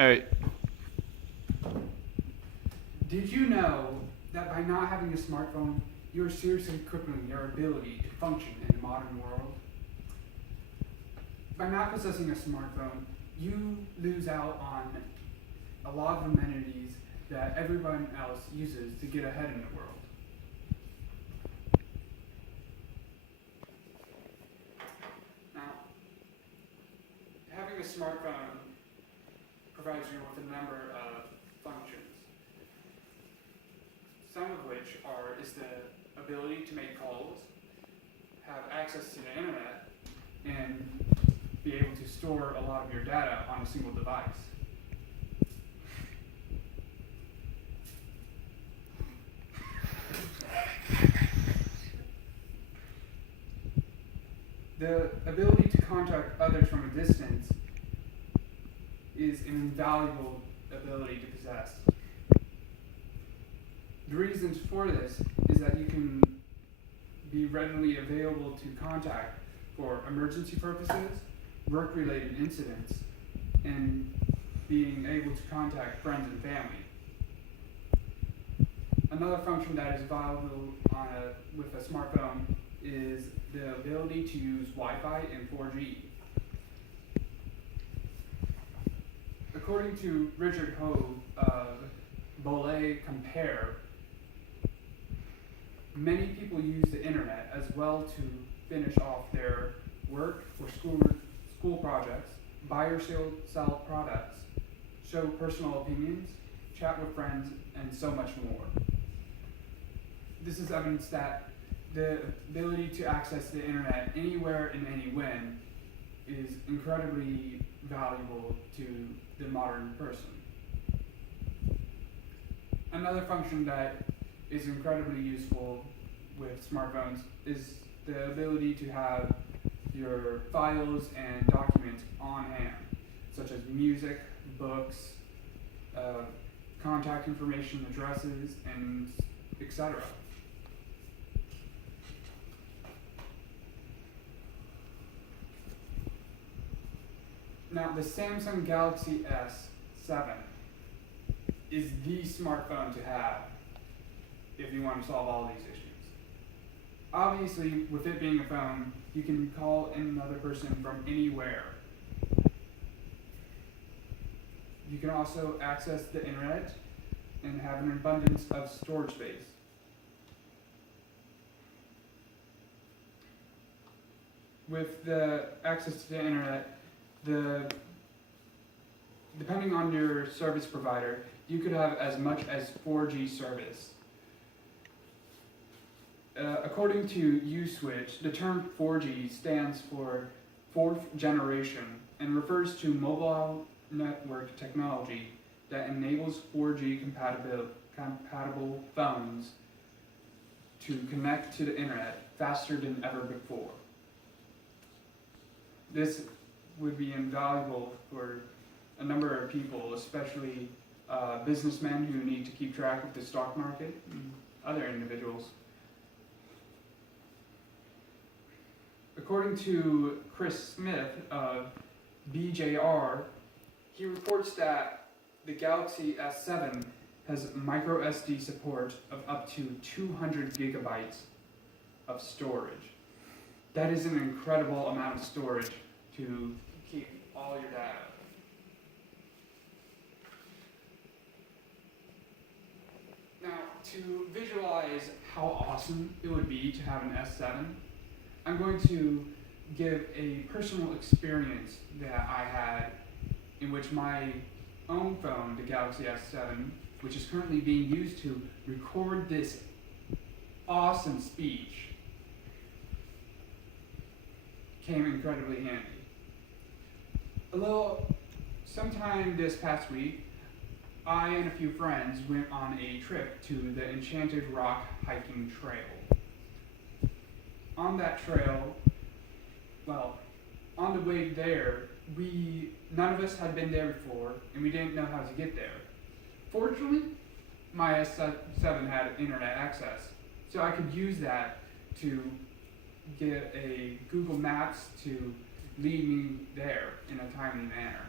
Alright. Did you know that by not having a smartphone, you are seriously crippling your ability to function in the modern world? By not possessing a smartphone, you lose out on a lot of amenities that everyone else uses to get ahead in the world. Now, having a smartphone provides you with a number of functions. Some of which is the ability to make calls, have access to the internet, and be able to store a lot of your data on a single device. The ability to contact others from a distance is an invaluable ability to possess. The reasons for this is that you can be readily available to contact for emergency purposes, work-related incidents, and being able to contact friends and family. Another function that is valuable with a smartphone is the ability to use Wi-Fi and 4G. According to Richard Ho of Bolay Compare, many people use the internet as well to finish off their work or school projects, buy or sell products, show personal opinions, chat with friends, and so much more. This is evidence that the ability to access the internet anywhere and any when is incredibly valuable to the modern person. Another function that is incredibly useful with smartphones is the ability to have your files and documents on hand, such as music, books, contact information, addresses, and etc. Now, the Samsung Galaxy S7 is the smartphone to have if you want to solve all these issues. Obviously, with it being a phone, you can call another person from anywhere. You can also access the internet and have an abundance of storage space. With the access to the internet, depending on your service provider, you could have as much as 4G service. According to Uswitch, the term 4G stands for fourth generation and refers to mobile network technology that enables 4G compatible phones to connect to the internet faster than ever before. This would be invaluable for a number of people, especially businessmen who need to keep track of the stock market and other individuals. According to Chris Smith of BJR, he reports that the Galaxy S7 has micro SD support of up to 200 gigabytes of storage. That is an incredible amount of storage to keep all your data. Now, to visualize how awesome it would be to have an S7, I'm going to give a personal experience that I had in which my own phone, the Galaxy S7, which is currently being used to record this awesome speech, came incredibly handy. Sometime this past week, I and a few friends went on a trip to the Enchanted Rock hiking trail. On that trail, on the way there, none of us had been there before, and we didn't know how to get there. Fortunately, my S7 had internet access, so I could use that to get a Google Maps to lead me there in a timely manner.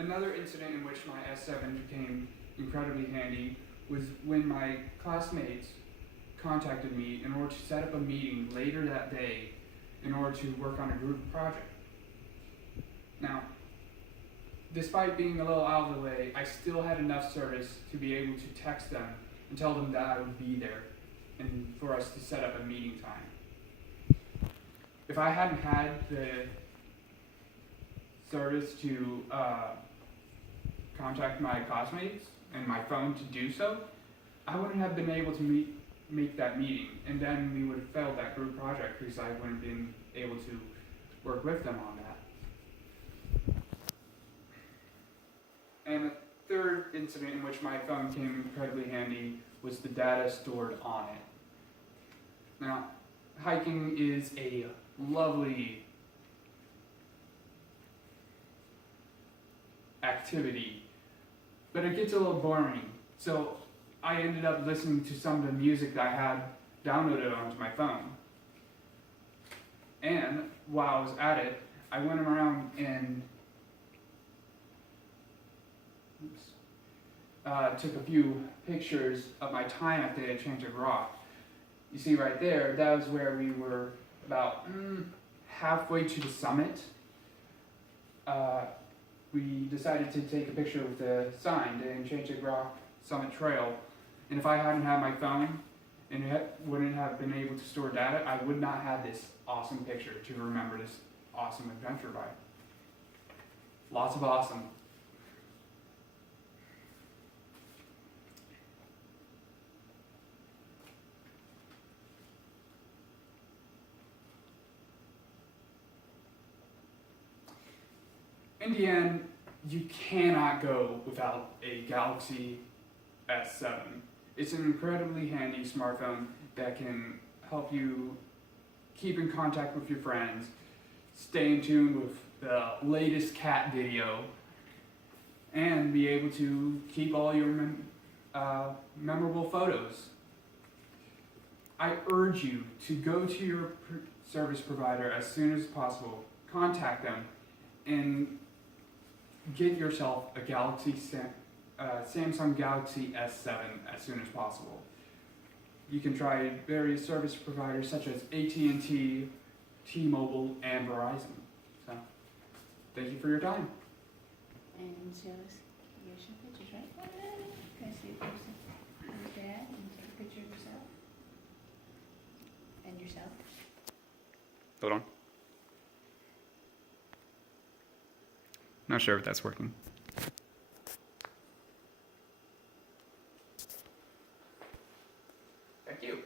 Another incident in which my S7 became incredibly handy was when my classmates contacted me in order to set up a meeting later that day in order to work on a group project. Now, despite being a little out of the way, I still had enough service to be able to text them and tell them that I would be there and for us to set up a meeting time. If I hadn't had the service to contact my classmates and my phone to do so, I wouldn't have been able to make that meeting, and then we would have failed that group project because I wouldn't have been able to work with them on that. And the third incident in which my phone came incredibly handy was the data stored on it. Now, hiking is a lovely activity, but it gets a little boring. So I ended up listening to some of the music that I had downloaded onto my phone. And while I was at it, I went around and took a few pictures of my time at the Enchanted Rock. You see right there, that was where we were about halfway to the summit. We decided to take a picture with the sign, the Enchanted Rock Summit Trail. And if I hadn't had my phone and wouldn't have been able to store data, I would not have this awesome picture to remember this awesome adventure by. Lots of awesome. In the end, you cannot go without a Galaxy S7. It's an incredibly handy smartphone that can help you keep in contact with your friends, stay in tune with the latest cat video, and be able to keep all your memorable photos. I urge you to go to your service provider as soon as possible, contact them, and get yourself a Samsung Galaxy S7 as soon as possible. You can try various service providers such as AT&T, T-Mobile, and Verizon. So, thank you for your time. And so here's some pictures, right? Can I see a person who's dad and take a picture of yourself? And yourself? Hold on. Not sure if that's working. Thank you.